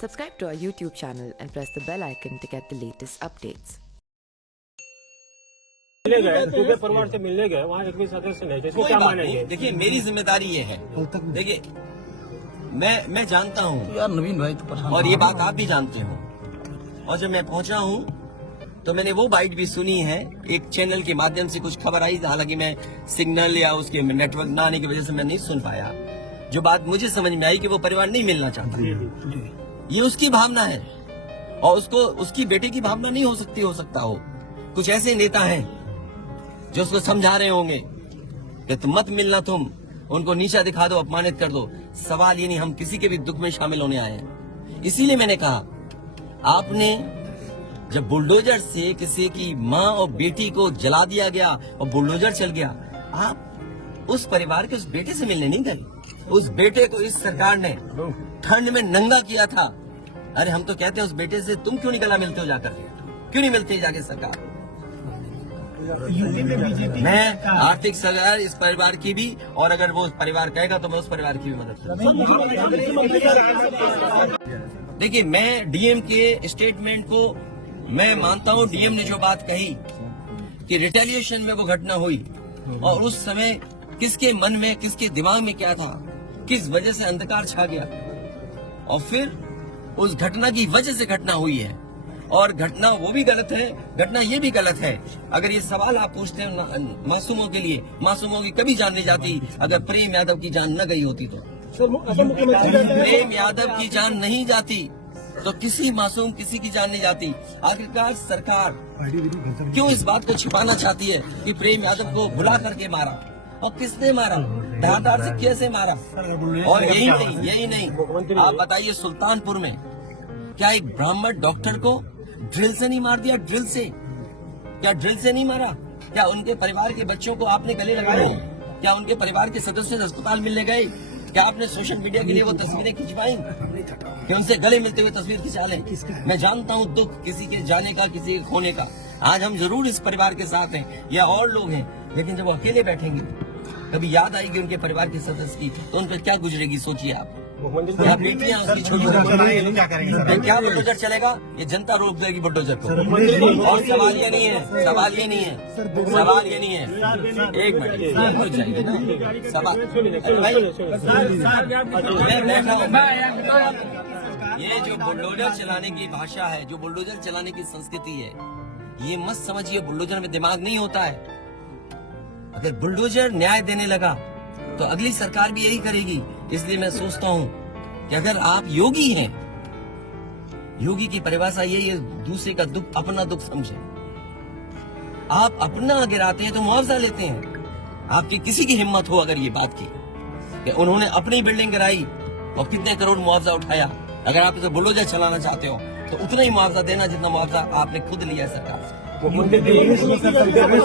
Subscribe to our YouTube channel and press the bell icon to get the latest updates. मिले गए, पूरे परिवार से मिलने गए, वहाँ एक भी सदस्य नहीं, जिसको क्या मानेंगे? देखिए मेरी जिम्मेदारी ये है, देखिए मैं जानता हूँ यार नवीन भाई तो परेशान और ये बात आप भी जानते हो, और जब मैं पहुंचा हूँ तो मैंने वो बाइट भी सुनी है, एक चैनल के माध्यम से कुछ खबर आई, हालांकि मैं सिग्नल या उसके नेटवर्क न आने की वजह से मैं नहीं सुन पाया। जो बात मुझे समझ में आई कि वो परिवार नहीं मिलना चाहता, ये उसकी भावना है और उसकी बेटे की भावना नहीं हो सकता हो। कुछ ऐसे नेता हैं जो उसको समझा रहे होंगे कि तुम मत मिलना, तुम उनको नीचा दिखा दो, अपमानित कर दो। सवाल ये नहीं, हम किसी के भी दुख में शामिल होने आए हैं। इसीलिए मैंने कहा, आपने जब बुलडोजर से किसी की माँ और बेटी को जला दिया गया और बुलडोजर चल गया, आप उस परिवार के उस बेटे से मिलने नहीं गए। उस बेटे को इस सरकार ने ठंड में नंगा किया था। अरे हम तो कहते हैं उस बेटे से तुम क्यों नहीं गला मिलते हो जाकर, क्यों नहीं मिलते जाके सरकार। मैं आर्थिक सहायता इस परिवार की भी, और अगर वो परिवार कहेगा तो मैं उस परिवार की भी मदद करूंगा। देखिए मैं डीएम के स्टेटमेंट को मैं मानता हूं। डीएम ने जो बात कही कि रिटेलिएशन में वो घटना हुई और उस समय किसके मन में, किसके दिमाग में क्या था, किस वजह से अंधकार छा गया और फिर उस घटना की वजह से घटना हुई है। और घटना वो भी गलत है, घटना ये भी गलत है। अगर ये सवाल आप पूछते हैं मासूमों के लिए, मासूमों की कभी जान नहीं जाती। अगर प्रेम यादव की जान न गई होती तो, प्रेम यादव की जान नहीं जाती तो किसी मासूम किसी की जान नहीं जाती। आखिरकार सरकार क्यों इस बात को छिपाना चाहती है कि प्रेम यादव को भुला करके मारा, और किसने मारा, धारदार से कैसे मारा। और यही नहीं, आप बताइए सुल्तानपुर में क्या एक ब्राह्मण डॉक्टर को ड्रिल से नहीं मार दिया? ड्रिल से, क्या ड्रिल से नहीं मारा? क्या उनके परिवार के बच्चों को आपने गले लगाए? क्या उनके परिवार के सदस्य अस्पताल मिलने गए? क्या आपने सोशल मीडिया के लिए वो तस्वीरें खिंचवाई कि उनसे गले मिलते हुए तस्वीर खिंचा लें? मैं जानता हूँ दुख किसी के जाने का, किसी के खोने का। आज हम जरूर इस परिवार के साथ हैं या और लोग हैं, लेकिन जब वो अकेले बैठेंगे कभी याद आएगी उनके परिवार के सदस्य की, तो उन पर क्या गुजरेगी सोचिए आप। क्या बेटियां उसकी छोटी क्या बुलडोजर चलेगा? ये जनता रोक देगी बुलडोजर को। और सवाल ये नहीं है, एक मिनट रुक जाइए ना, सवाल मैं बैठा हूँ। ये जो बुलडोजर चलाने की भाषा है, जो बुलडोजर चलाने की संस्कृति है, ये मत समझिए बुलडोजर में दिमाग नहीं होता है। अगर बुलडोजर न्याय देने लगा तो अगली सरकार भी यही करेगी। इसलिए मैं सोचता हूँ कि अगर आप योगी हैं, योगी की परिभाषा यही है, दूसरे का दुख अपना दुख समझे। आप अपना गिराते हैं तो मुआवजा लेते हैं। आपकी किसी की हिम्मत हो अगर ये बात की कि उन्होंने अपनी बिल्डिंग गिराई और कितने करोड़ मुआवजा उठाया, अगर आप इसे बुलडोजर चलाना चाहते हो तो उतना ही मुआवजा देना जितना मुआवजा आपने खुद लिया है सरकार से।